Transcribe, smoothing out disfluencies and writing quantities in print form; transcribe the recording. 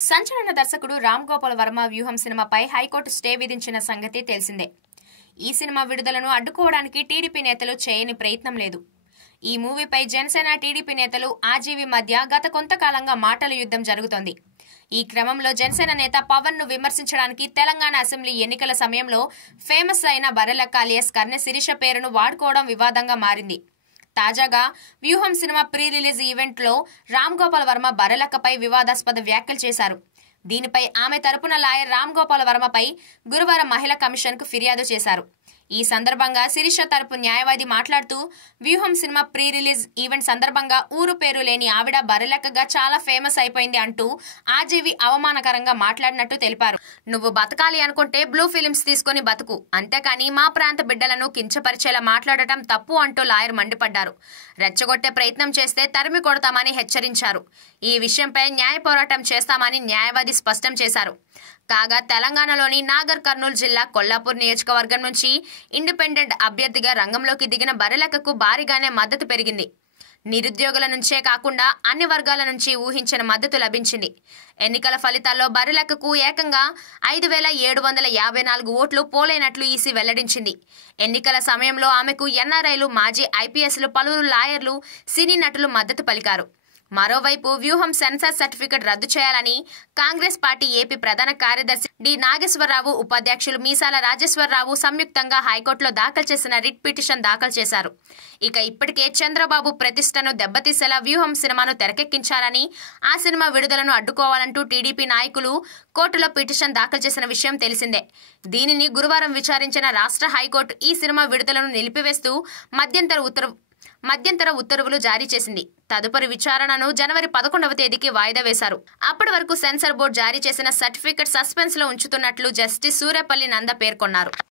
సంచలన దర్శకుడు రామ్ గోపాల్ వర్మ వ్యూహం సినిమాపై హైకోర్టు స్టే విధించిన సంగతి తెలిసిందే. ఈ సినిమా విడుదలను అడ్డుకోవడానికి టీడీపీ నేతలు చేయని ప్రయత్నం లేదు. ఈ మూవీపై జనసేన టీడీపీ నేతలు ఆర్జీవీ మధ్య గత కొంతకాలంగా మాటల యుద్ధం జరుగుతోంది. ఈ క్రమంలో జనసేన నేత పవన్ ను విమర్శించడానికి తెలంగాణ అసెంబ్లీ ఎన్నికల సమయంలో ఫేమస్ అయిన బర్రెలక్క అలియాస్ కర్నె శిరీష పేరును వాడుకోవడం వివాదంగా మారింది. తాజాగా వ్యూహం సినిమా ప్రీ రిలీజ్ ఈవెంట్ లో రామ్ గోపాల్ వర్మ బర్రెలక్కపై వివాదాస్పద వ్యాఖ్యలు చేశారు. దీనిపై ఆమె తరపున లాయర్ రామ్ గోపాల్ వర్మపై గురువారం మహిళా కమిషన్ కు ఫిర్యాదు చేశారు. ఈ సందర్భంగా శిరీష తరపు న్యాయవాది మాట్లాడుతూ, వ్యూహం సినిమా ప్రీ రిలీజ్ ఈవెంట్ సందర్భంగా ఊరు పేరు లేని ఆవిడ బర్రెలక్కగా చాలా ఫేమస్ అయిపోయింది అంటూ ఆర్జీవీ అవమానకరంగా మాట్లాడినట్టు తెలిపారు. నువ్వు బతకాలి అనుకుంటే బ్లూ ఫిలిమ్స్ తీసుకుని బతుకు, అంతేకాని మా ప్రాంత బిడ్డలను కించపరిచేలా మాట్లాడటం తప్పు అంటూ లాయర్ మండిపడ్డారు. రెచ్చగొట్టే ప్రయత్నం చేస్తే తరిమి కొడతామని హెచ్చరించారు. ఈ విషయంపై న్యాయ పోరాటం చేస్తామని న్యాయవాది స్పష్టం చేశారు. కాగా తెలంగాణలోని నాగర్ కర్నూలు జిల్లా కొల్లాపూర్ నియోజకవర్గం నుంచి ఇండిపెండెంట్ అభ్యర్థిగా రంగంలోకి దిగిన బర్రెలక్కకు భారీగానే మద్దతు పెరిగింది. నిరుద్యోగుల నుంచే కాకుండా అన్ని వర్గాల నుంచి ఊహించిన మద్దతు లభించింది. ఎన్నికల ఫలితాల్లో బర్రెలక్కకు ఏకంగా 5,754 ఓట్లు పోలైనట్లు ఈసీ వెల్లడించింది. ఎన్నికల సమయంలో ఆమెకు ఎన్ఆర్ఐలు, మాజీ ఐపీఎస్లు, పలువురు లాయర్లు, సినీ నటులు మద్దతు పలికారు. మరోవైపు వ్యూహం సెన్సార్ సర్టిఫికెట్ రద్దు చేయాలని కాంగ్రెస్ పార్టీ ఏపీ ప్రధాన కార్యదర్శి డి నాగేశ్వరరావు, ఉపాధ్యక్షులు మీసాల రాజేశ్వరరావు సంయుక్తంగా హైకోర్టులో దాఖలు చేసిన రిట్ పిటిషన్ దాఖలు చేశారు. ఇక ఇప్పటికే చంద్రబాబు ప్రతిష్టను దెబ్బతీసేలా వ్యూహం సినిమాను తెరకెక్కించాలని, ఆ సినిమా విడుదలను అడ్డుకోవాలంటూ టీడీపీ నాయకులు కోర్టులో పిటిషన్ దాఖలు చేసిన విషయం తెలిసిందే. దీనిని గురువారం విచారించిన రాష్ట్ర హైకోర్టు ఈ సినిమా విడుదలను నిలిపివేస్తూ మధ్యంతర ఉత్తర్వులు జారీ చేసింది. తదుపరి విచారణను జనవరి 11వ తేదీకి వాయిదా వేశారు. అప్పటి వరకు సెన్సార్ బోర్డు జారీ చేసిన సర్టిఫికెట్ సస్పెన్స్ లో ఉంచుతున్నట్లు జస్టిస్ సూర్యపల్లి నంద పేర్కొన్నారు.